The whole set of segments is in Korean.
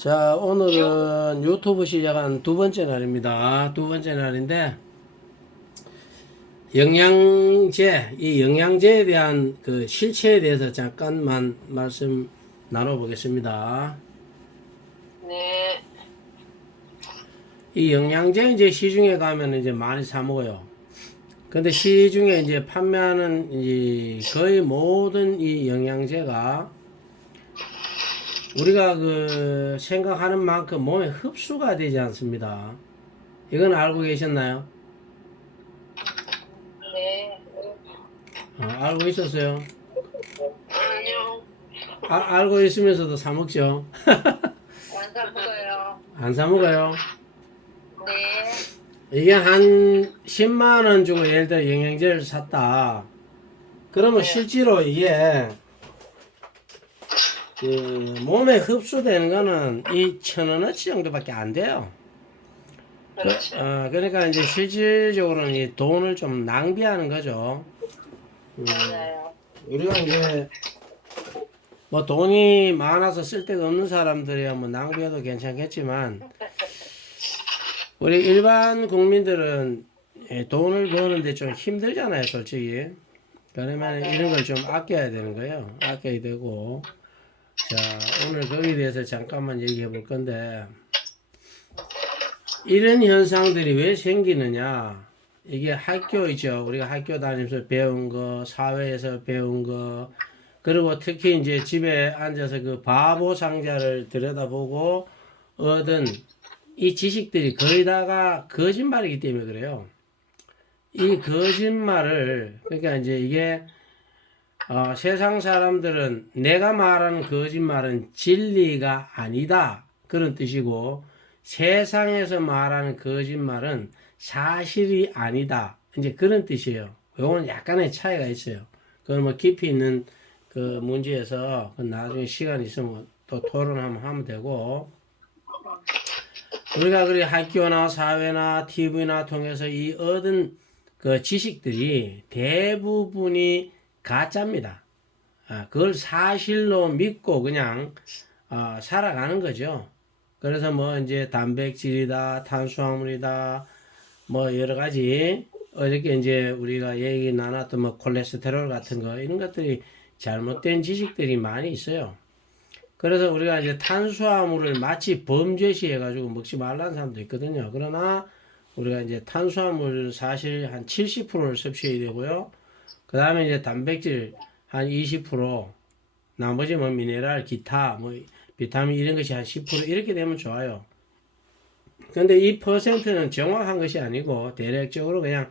자, 오늘은 유튜브 시작한 두 번째 날입니다. 두 번째 날인데, 이 영양제에 대한 그 실체에 대해서 잠깐만 말씀 나눠보겠습니다. 네, 이 영양제 이제 시중에 가면 이제 많이 사 먹어요. 근데 시중에 이제 판매하는 거의 모든 이 영양제가 우리가 그 생각하는 만큼 몸에 흡수가 되지 않습니다. 이건 알고 계셨나요? 네. 알고 있었어요. 아니요, 알고 있으면서도 사 먹죠. 안 사먹어요. 안 사 먹어요. 네, 이게 한 10만 원 주고 예를 들어 영양제를 샀다. 그러면 네, 실제로 이게 그 몸에 흡수되는 거는 이 1,000원어치 정도밖에 안 돼요. 그렇죠. 그러니까 이제 실질적으로는 이 돈을 좀 낭비하는 거죠. 맞아요. 우리가 이제 뭐 돈이 많아서 쓸데가 없는 사람들이야 뭐 낭비해도 괜찮겠지만 우리 일반 국민들은 돈을 버는데 좀 힘들잖아요, 솔직히. 그러면 이런 걸 좀 아껴야 되는 거예요. 아껴야 되고. 자, 오늘 거기에 대해서 잠깐만 얘기해 볼 건데, 이런 현상들이 왜 생기느냐? 이게 학교이죠. 우리가 학교 다니면서 배운 거, 사회에서 배운 거, 그리고 특히 이제 집에 앉아서 그 바보 상자를 들여다보고 얻은 이 지식들이 거의 다가 거짓말이기 때문에 그래요. 이 거짓말을, 그러니까 이제 이게, 세상 사람들은 내가 말하는 거짓말은 진리가 아니다. 그런 뜻이고, 세상에서 말하는 거짓말은 사실이 아니다. 이제 그런 뜻이에요. 요건 약간의 차이가 있어요. 그건 뭐 깊이 있는 그 문제에서 나중에 시간 있으면 또 토론하면 하면 되고, 우리가 그리 학교나 사회나 TV나 통해서 이 얻은 그 지식들이 대부분이 가짜입니다. 그걸 사실로 믿고 그냥 살아가는 거죠. 그래서 뭐 이제 단백질이다, 탄수화물이다, 뭐 여러 가지 어저께 이제 우리가 얘기 나눴던 뭐 콜레스테롤 같은 거 이런 것들이 잘못된 지식들이 많이 있어요. 그래서 우리가 이제 탄수화물을 마치 범죄시 해가지고 먹지 말라는 사람도 있거든요. 그러나 우리가 이제 탄수화물 사실 한 70%를 섭취해야 되고요. 그 다음에 이제 단백질 한 20%, 나머지 뭐 미네랄, 기타, 뭐 비타민 이런 것이 한 10% 이렇게 되면 좋아요. 근데 이 퍼센트는 정확한 것이 아니고 대략적으로 그냥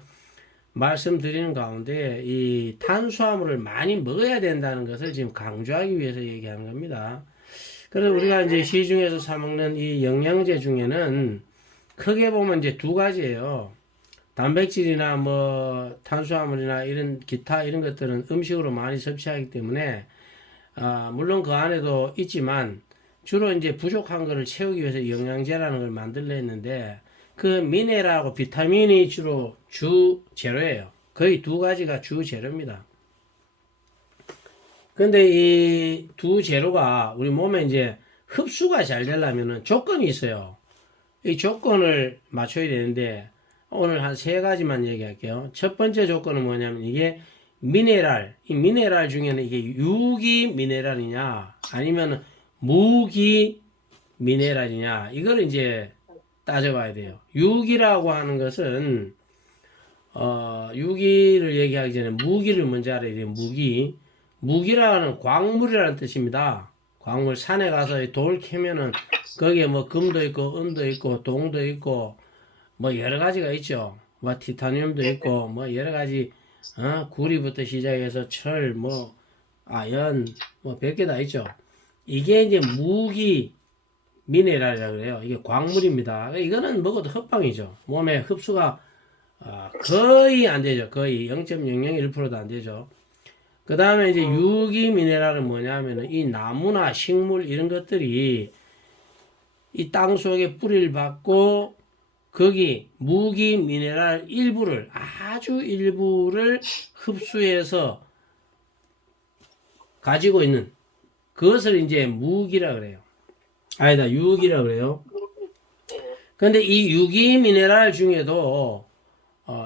말씀드리는 가운데 이 탄수화물을 많이 먹어야 된다는 것을 지금 강조하기 위해서 얘기하는 겁니다. 그래서 우리가 이제 네, 시중에서 사 먹는 이 영양제 중에는 크게 보면 이제 두 가지예요. 단백질이나 뭐 탄수화물이나 이런 기타 이런 것들은 음식으로 많이 섭취하기 때문에 물론 그 안에도 있지만 주로 이제 부족한 거를 채우기 위해서 영양제라는 걸 만들려 했는데 그 미네랄하고 비타민이 주로 주 재료예요. 거의 두 가지가 주 재료입니다. 근데 이 두 재료가 우리 몸에 이제 흡수가 잘 되려면 조건이 있어요. 이 조건을 맞춰야 되는데 오늘 한 세 가지만 얘기할게요. 첫 번째 조건은 뭐냐면 이게 이 미네랄 중에는 이게 유기 미네랄이냐 아니면 무기 미네랄이냐 이걸 이제 따져봐야 돼요. 유기라고 하는 것은 유기를 얘기하기 전에 무기를 먼저 알아야 돼요. 무기라는 광물이라는 뜻입니다. 광물 산에 가서 돌 캐면은 거기에 뭐 금도 있고 은도 있고 동도 있고 뭐 여러 가지가 있죠. 뭐 티타늄도 있고 뭐 여러 가지 구리부터 시작해서 철, 뭐 아연, 뭐 100개 다 있죠. 이게 이제 무기 미네랄이라고 그래요. 이게 광물입니다. 이거는 먹어도 헛방이죠. 몸에 흡수가 거의 안 되죠. 거의 0.001%도 안 되죠. 그 다음에 이제 유기 미네랄은 뭐냐면은 이 나무나 식물 이런 것들이 이 땅 속에 뿌리를 받고 거기 무기 미네랄 일부를 아주 일부를 흡수해서 가지고 있는 그것을 이제 무기라 그래요. 아니다, 유기라 그래요. 근데 이 유기 미네랄 중에도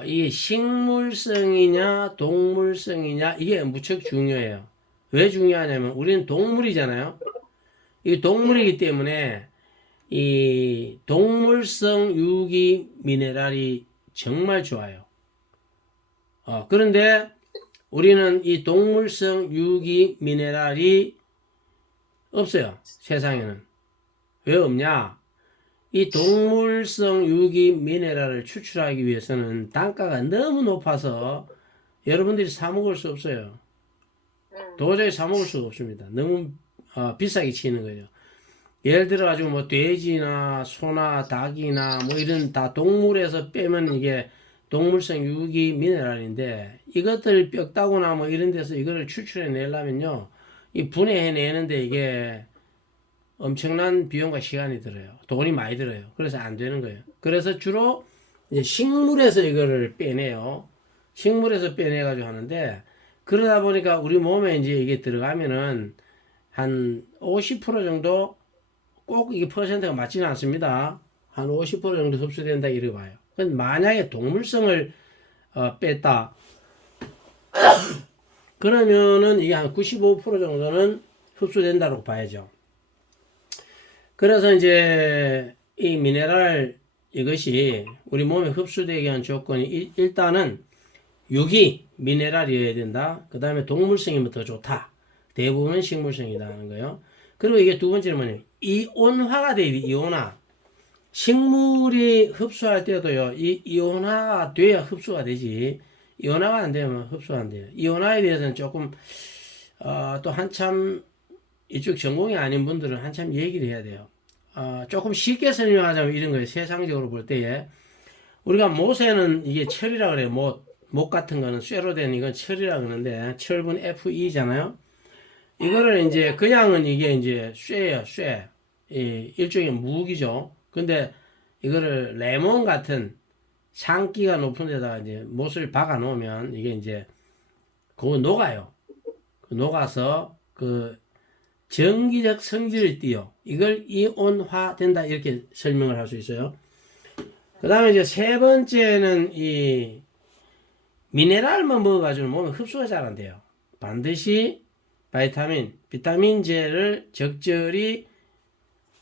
이 식물성이냐 동물성이냐 이게 무척 중요해요. 왜 중요하냐면 우리는 동물이잖아요. 이 동물이기 때문에 이 동물성 유기 미네랄이 정말 좋아요. 그런데 우리는 이 동물성 유기 미네랄이 없어요. 세상에는. 왜 없냐? 이 동물성 유기 미네랄을 추출하기 위해서는 단가가 너무 높아서 여러분들이 사 먹을 수 없어요. 도저히 사 먹을 수가 없습니다. 너무 비싸게 치는 거죠. 예를 들어 가지고 뭐 돼지나 소나 닭이나 뭐 이런 다 동물에서 빼면 이게 동물성 유기 미네랄인데 이것들 뼈다구나 뭐 이런 데서 이거를 추출해 내려면요 이 분해해 내는데 이게 엄청난 비용과 시간이 들어요. 돈이 많이 들어요. 그래서 안 되는 거예요. 그래서 주로 이제 식물에서 이거를 빼내요. 식물에서 빼내가지고 하는데 그러다 보니까 우리 몸에 이제 이게 들어가면은 한 50% 정도 꼭 이게 퍼센트가 맞지는 않습니다. 한 50% 정도 흡수된다 이렇게 봐요. 근데 만약에 동물성을 뺐다 그러면은 이게 한 95% 정도는 흡수된다고 봐야죠. 그래서 이제 이 미네랄 이것이 우리 몸에 흡수되기 위한 조건이 일단은 유기 미네랄이어야 된다. 그 다음에 동물성이면 더 좋다. 대부분은 식물성이다 하는 거예요. 그리고 이게 두 번째는 뭐냐면 이온화가 돼야 돼. 이온화. 식물이 흡수할 때도요. 이 이온화가 돼야 흡수가 되지. 이온화가 안 되면 흡수가 안 돼요. 이온화에 대해서는 조금 또 한참 이쪽 전공이 아닌 분들은 한참 얘기를 해야 돼요. 조금 쉽게 설명하자면 이런 거예요. 세상적으로 볼 때에 우리가 못에는 이게 철이라 그래요. 못 같은 거는 쇠로 된 이건 철이라 그러는데 철분 Fe잖아요. 이거를 이제 그냥은 이게 이제 쇠예요. 쇠. 일종의 무기죠. 근데 이거를 레몬 같은 산기가 높은 데다가 이제 못을 박아 놓으면 이게 이제 그거 녹아요. 녹아서 그 전기적 성질을 띠요. 이걸 이온화 된다 이렇게 설명을 할 수 있어요. 그 다음에 이제 세 번째는 이 미네랄만 먹어가지고 몸에 흡수가 잘 안 돼요. 반드시 비타민제를 적절히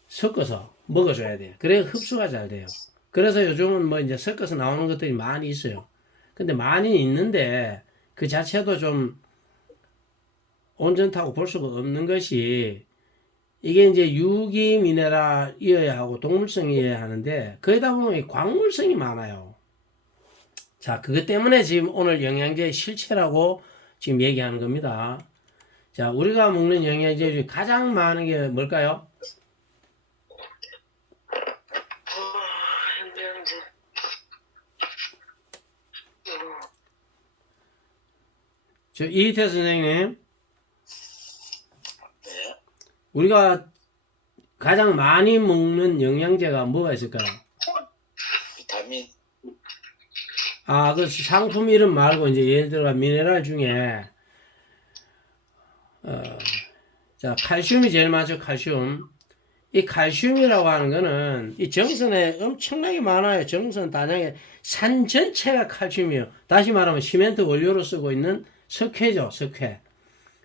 섞어서 먹어줘야 돼요. 그래야 흡수가 잘 돼요. 그래서 요즘은 뭐 이제 섞어서 나오는 것들이 많이 있어요. 근데 많이 있는데 그 자체도 좀 온전하고 볼 수가 없는 것이 이게 이제 유기 미네랄이어야 하고 동물성이어야 하는데 거기다 보면 광물성이 많아요. 자, 그것 때문에 지금 오늘 영양제의 실체라고 지금 얘기하는 겁니다. 자, 우리가 먹는 영양제 중에 가장 많은 게 뭘까요? 저 이희태 선생님, 우리가 가장 많이 먹는 영양제가 뭐가 있을까요? 비타민. 그 상품 이름 말고 이제 예를 들어 미네랄 중에 자, 칼슘이 제일 많죠. 칼슘. 이 칼슘이라고 하는 거는 이 정선에 엄청나게 많아요. 정선 단양에 산 전체가 칼슘이에요. 다시 말하면 시멘트 원료로 쓰고 있는 석회죠. 석회.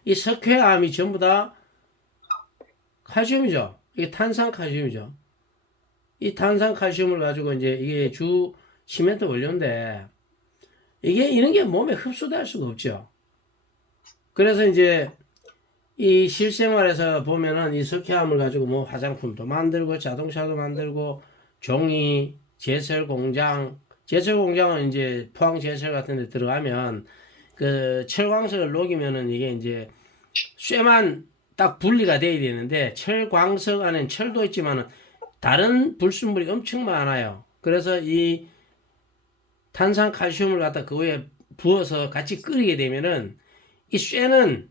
이 석회암이 전부 다 칼슘이죠. 이게 탄산칼슘이죠. 이 탄산칼슘을 가지고 이제 이게 주 시멘트 원료인데 이게 이런 게 몸에 흡수될 수가 없죠. 그래서 이제 이 실생활에서 보면은 이 석회암을 가지고 뭐 화장품도 만들고 자동차도 만들고 종이, 제철 공장은 이제 포항 제철 같은 데 들어가면 그 철광석을 녹이면은 이게 이제 쇠만 딱 분리가 돼야 되는데 철광석 안엔 철도 있지만은 다른 불순물이 엄청 많아요. 그래서 이 탄산칼슘을 갖다 그 위에 부어서 같이 끓이게 되면은 이 쇠는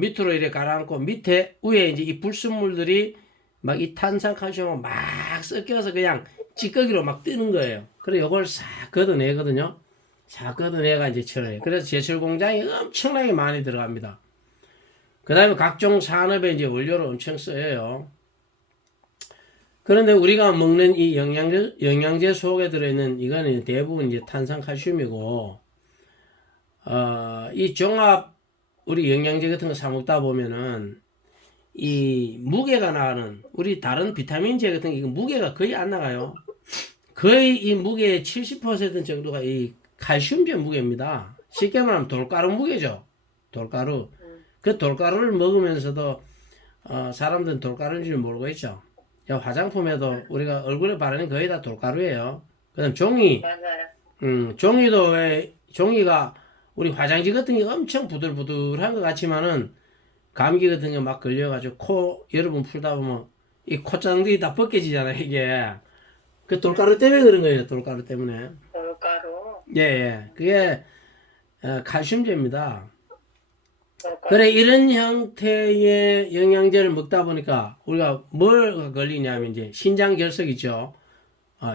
밑으로 이렇게 가라앉고 밑에 위에 이제 이 불순물들이 막 이 탄산칼슘하고 막 섞여서 그냥 찌꺼기로 막 뜨는 거예요. 그래서 이걸 싹 걷어내거든요. 싹 걷어내가 이제 철을 해요. 그래서 제철 공장이 엄청나게 많이 들어갑니다. 그 다음에 각종 산업에 이제 원료를 엄청 써요. 그런데 우리가 먹는 이 영양제 속에 들어있는 이거는 대부분 이제 탄산 칼슘이고, 이 종합 우리 영양제 같은 거 사 먹다 보면은 이 무게가 나가는 우리 다른 비타민제 같은 게 이거 무게가 거의 안 나가요. 거의 이 무게의 70% 정도가 이 칼슘제 무게입니다. 쉽게 말하면 돌가루 무게죠. 돌가루. 그 돌가루를 먹으면서도 사람들은 돌가루인 줄 모르고 있죠. 화장품에도 우리가 얼굴에 바르는 거의 다 돌가루예요. 그다음 종이, 맞아요. 종이도 왜 종이가 우리 화장지 같은 게 엄청 부들부들한 것 같지만은 감기 같은 거 막 걸려가지고 코 여러분 풀다 보면 이 콧장들이 다 벗겨지잖아요. 이게 그 돌가루 때문에 그런 거예요. 돌가루 때문에. 돌가루. 예, 예. 그게 칼슘제입니다. 돌가루. 그래, 이런 형태의 영양제를 먹다 보니까 우리가 뭘 걸리냐면 이제 신장 결석 있죠.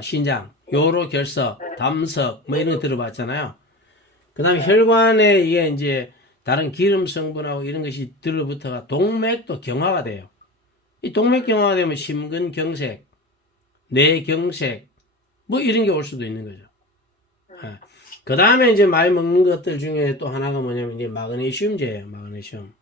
신장, 요로 결석, 담석, 뭐 이런 거 들어봤잖아요. 그 다음에 혈관에 이게 이제 다른 기름 성분하고 이런 것이 들러붙어가 동맥도 경화가 돼요. 이 동맥 경화가 되면 심근경색, 뇌경색, 뭐 이런 게 올 수도 있는 거죠. 그 다음에 이제 많이 먹는 것들 중에 또 하나가 뭐냐면 이제 마그네슘제예요. 마그네슘.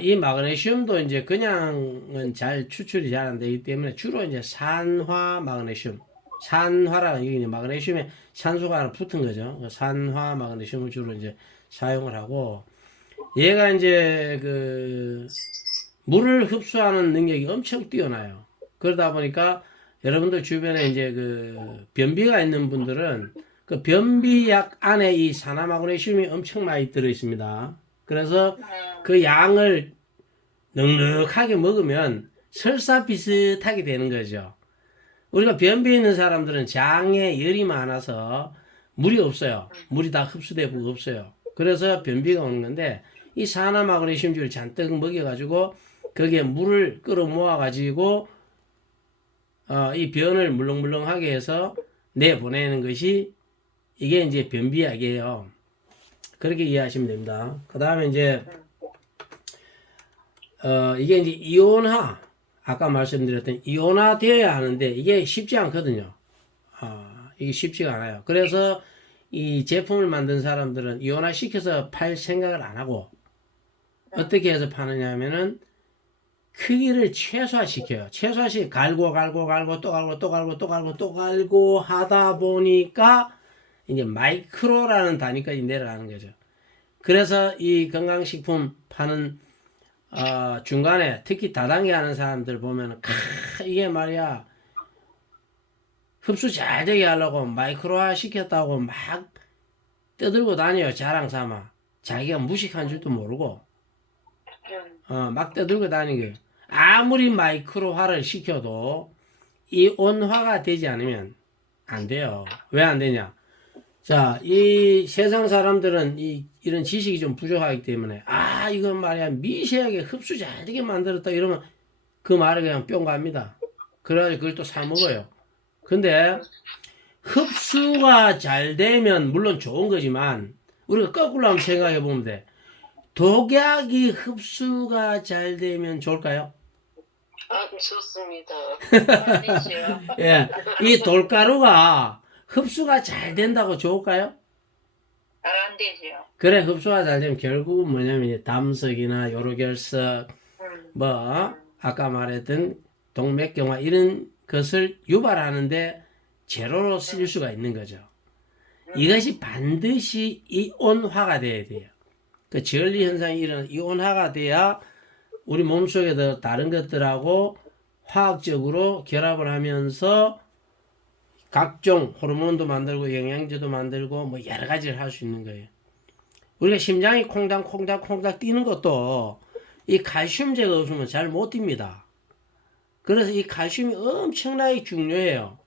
이 마그네슘도 이제 그냥은 잘 추출이 잘 안 되기 때문에 주로 이제 산화 마그네슘. 산화라는 게 이제 마그네슘에 산소가 하나 붙은 거죠. 그 산화 마그네슘을 주로 이제 사용을 하고, 얘가 이제 그 물을 흡수하는 능력이 엄청 뛰어나요. 그러다 보니까 여러분들 주변에 이제 그 변비가 있는 분들은 그 변비약 안에 이 산화 마그네슘이 엄청 많이 들어 있습니다. 그래서 그 양을 넉넉하게 먹으면 설사 비슷하게 되는 거죠. 우리가 변비 있는 사람들은 장에 열이 많아서 물이 없어요. 물이 다 흡수되고 없어요. 그래서 변비가 오는 건데, 이 산화 마그네슘주를 잔뜩 먹여가지고 거기에 물을 끌어모아가지고 이 변을 물렁물렁하게 해서 내보내는 것이 이게 이제 변비약이에요. 그렇게 이해하시면 됩니다. 그 다음에 이제 이게 이제 이온화, 아까 말씀드렸던 이온화 되어야 하는데 이게 쉽지 않거든요. 이게 쉽지가 않아요. 그래서 이 제품을 만든 사람들은 이온화 시켜서 팔 생각을 안 하고 어떻게 해서 파느냐 하면은 크기를 최소화시켜요. 최소화시 갈고 또 갈고 하다 보니까 이제 마이크로라는 단위까지 내려가는 거죠. 그래서 이 건강식품 파는 중간에 특히 다단계 하는 사람들 보면 이게 말이야 흡수 잘 되게 하려고 마이크로화 시켰다고 막 떠들고 다녀요. 자랑 삼아. 자기가 무식한 줄도 모르고 막 떠들고 다니게. 아무리 마이크로화를 시켜도 이온화가 되지 않으면 안 돼요. 왜 안 되냐? 자, 이 세상 사람들은 이런 지식이 좀 부족하기 때문에, 이건 말이야, 미세하게 흡수 잘 되게 만들었다, 이러면 그 말을 그냥 뿅 갑니다. 그래가지고 그걸 또 사 먹어요. 근데, 흡수가 잘 되면 물론 좋은 거지만, 우리가 거꾸로 한번 생각해 보면 돼. 독약이 흡수가 잘 되면 좋을까요? 좋습니다. 예, 이 돌가루가 흡수가 잘 된다고 좋을까요? 안 되죠. 그래, 흡수가 잘 되면 결국은 뭐냐면 이제 담석이나 요로결석, 뭐 아까 말했던 동맥경화 이런 것을 유발하는데 재료로 쓸 수가 있는 거죠. 이것이 반드시 이온화가 돼야 돼요. 그 전리 현상이 일어나 이온화가 돼야 우리 몸속에 다른 것들하고 화학적으로 결합을 하면서 각종 호르몬도 만들고 영양제도 만들고 뭐 여러 가지를 할 수 있는 거예요. 우리가 심장이 콩닥 뛰는 것도 이 칼슘제가 없으면 잘 못 뜁니다. 그래서 이 칼슘이 엄청나게 중요해요.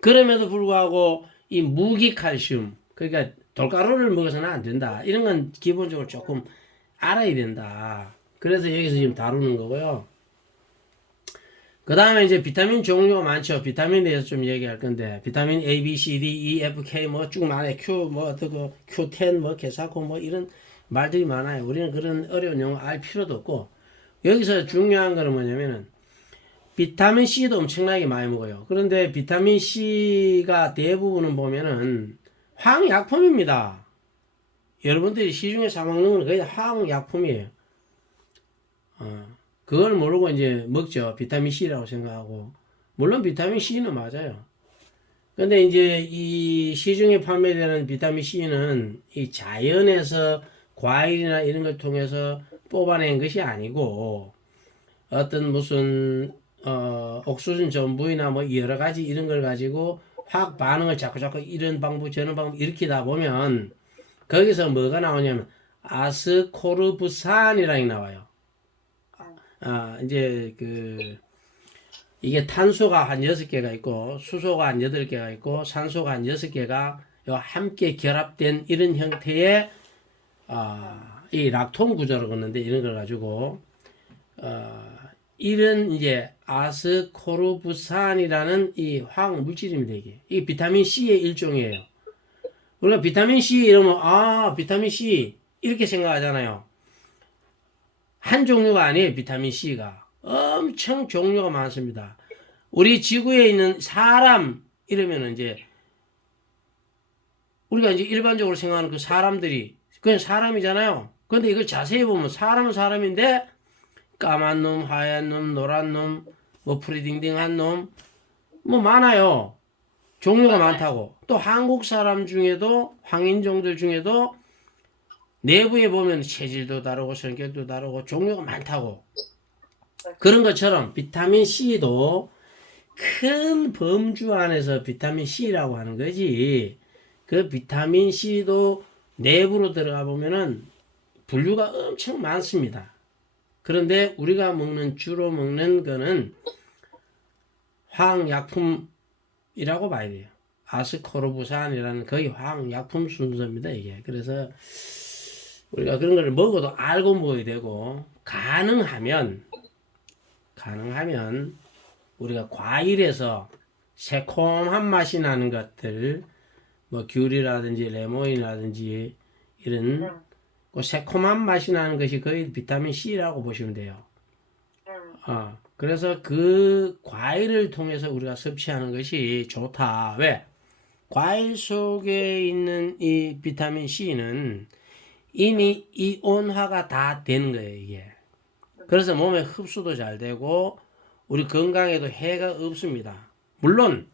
그럼에도 불구하고 이 무기칼슘, 그러니까 돌가루를 먹어서는 안 된다. 이런 건 기본적으로 조금 알아야 된다. 그래서 여기서 지금 다루는 거고요. 그 다음에 이제 비타민 종류가 많죠. 비타민에 대해서 좀 얘기할 건데, 비타민 A, B, C, D, E, F, K 뭐 쭉 많아요. Q, 뭐 어떻고, Q10, 뭐 개사코 뭐 이런 말들이 많아요. 우리는 그런 어려운 용어 알 필요도 없고, 여기서 중요한 거는 뭐냐면은, 비타민 C도 엄청나게 많이 먹어요. 그런데 비타민 C가 대부분은 보면은 화학약품입니다. 여러분들이 시중에 사 먹는 건 거의 화학약품이에요. 그걸 모르고 이제 먹죠. 비타민 C라고 생각하고. 물론 비타민 C는 맞아요. 근데 이제 이 시중에 판매되는 비타민 C는 이 자연에서 과일이나 이런 걸 통해서 뽑아낸 것이 아니고 어떤 무슨 옥수수 전분이나 뭐 여러 가지 이런 걸 가지고 화학 반응을 자꾸 이런 방법 저런 방법 일으키다 보면 거기서 뭐가 나오냐면 아스코르브산이라는 게 나와요. 이제 이게 탄소가 한 6개가 있고 수소가 한 8개가 있고 산소가 한 6개가 함께 결합된 이런 형태의 이 락톤 구조를 걷는데 이런 걸 가지고 이런 이제 아스코르브산이라는 이 화학 물질입니다. 이게 비타민 C의 일종이에요. 우리가 비타민 C 이러면 비타민 C 이렇게 생각하잖아요. 한 종류가 아니에요. 비타민 C가 엄청 종류가 많습니다. 우리 지구에 있는 사람 이러면 이제 우리가 이제 일반적으로 생각하는 그 사람들이 그냥 사람이잖아요. 근데 이걸 자세히 보면 사람은 사람인데 까만 놈, 하얀 놈, 노란 놈, 뭐 프리딩딩한 놈, 뭐 많아요. 종류가 많다고. 또 한국 사람 중에도 황인종들 중에도 내부에 보면 체질도 다르고 성격도 다르고 종류가 많다고. 그런 것처럼 비타민 C도 큰 범주 안에서 비타민 C라고 하는 거지. 그 비타민 C도 내부로 들어가 보면은 분류가 엄청 많습니다. 그런데 우리가 주로 먹는 거는 화학약품이라고 봐야 돼요. 아스코르브산이라는 거의 화학약품 순서입니다, 이게. 그래서 우리가 그런 걸 먹어도 알고 먹어야 되고, 가능하면 우리가 과일에서 새콤한 맛이 나는 것들, 뭐 귤이라든지 레몬이라든지 이런 그 새콤한 맛이 나는 것이 거의 비타민 C라고 보시면 돼요. 그래서 그 과일을 통해서 우리가 섭취하는 것이 좋다. 왜? 과일 속에 있는 이 비타민 C는 이미 이온화가 다 되는 거예요, 이게. 그래서 몸에 흡수도 잘 되고 우리 건강에도 해가 없습니다. 물론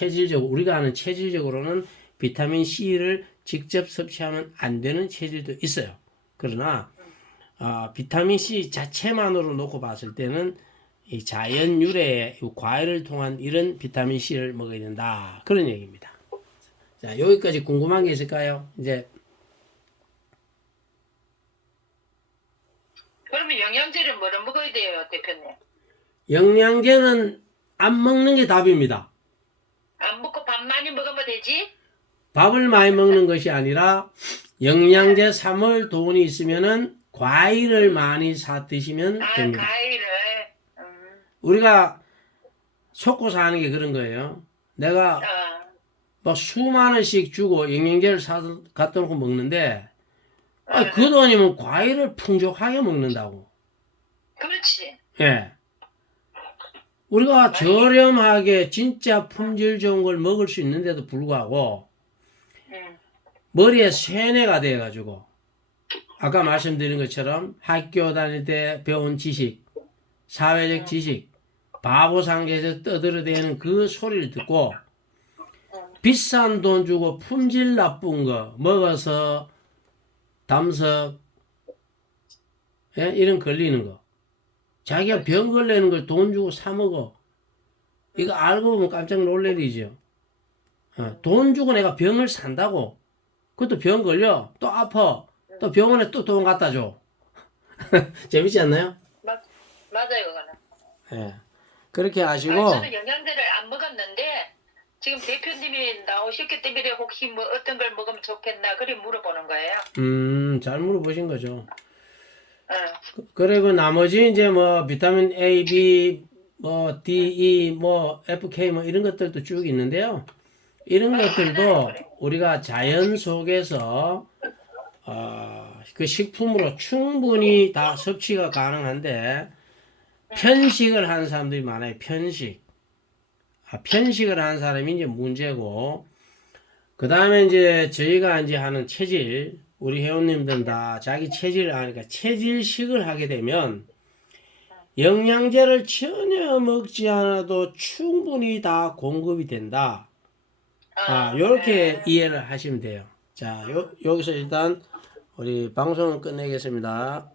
우리가 아는 체질적으로는 비타민 C를 직접 섭취하면 안 되는 체질도 있어요. 그러나 비타민 C 자체만으로 놓고 봤을 때는 이 자연 유래의 과일을 통한 이런 비타민 C를 먹어야 된다. 그런 얘기입니다. 자, 여기까지 궁금한 게 있을까요? 이제 그러면 영양제를 뭐를 먹어야 돼요, 대표님? 영양제는 안 먹는 게 답입니다. 안 먹고 밥 많이 먹으면 되지? 밥을 많이 먹는 것이 아니라 영양제 사 먹을 돈이 있으면은 과일을 많이 사 드시면 됩니다. 과일을. 우리가 속고 사는 게 그런 거예요. 내가 막 수만 원씩 주고 영양제를 갖다 놓고 먹는데 그 돈이면 과일을 풍족하게 먹는다고. 그렇지. 예. 우리가 저렴하게 진짜 품질 좋은 걸 먹을 수 있는데도 불구하고 머리에 쇠뇌가 돼가지고 아까 말씀드린 것처럼 학교 다닐 때 배운 지식, 사회적 지식, 바보상계에서 떠들어대는 그 소리를 듣고 비싼 돈 주고 품질 나쁜 거 먹어서 담석, 이런 걸리는 거. 자기가 병 걸리는 걸 돈 주고 사 먹어. 이거 알고 보면 깜짝 놀랄 일이죠. 돈 주고 내가 병을 산다고. 그것도 병 걸려. 또 아파. 또 병원에 또 돈 갖다 줘. 재밌지 않나요? 맞아요, 그거는. 예. 그렇게 하시고. 저는 영양제를 안 먹었는데 지금 대표님이 나오셨기 때문에 혹시 뭐 어떤 걸 먹으면 좋겠나 그래 물어보는 거예요. 잘 물어보신 거죠. 그리고 나머지 이제 뭐 비타민 A, B, 뭐 D, E, 뭐 F, K 뭐 이런 것들도 쭉 있는데요. 이런 것들도 우리가 자연 속에서 그 식품으로 충분히 다 섭취가 가능한데 편식을 하는 사람들이 많아요. 편식. 편식을 하는 사람이 이제 문제고, 그 다음에 이제 저희가 이제 하는 체질, 우리 회원님들은 다 자기 체질을 하니까 체질식을 하게 되면 영양제를 전혀 먹지 않아도 충분히 다 공급이 된다. 요렇게 이해를 하시면 돼요. 자, 여기서 일단 우리 방송을 끝내겠습니다.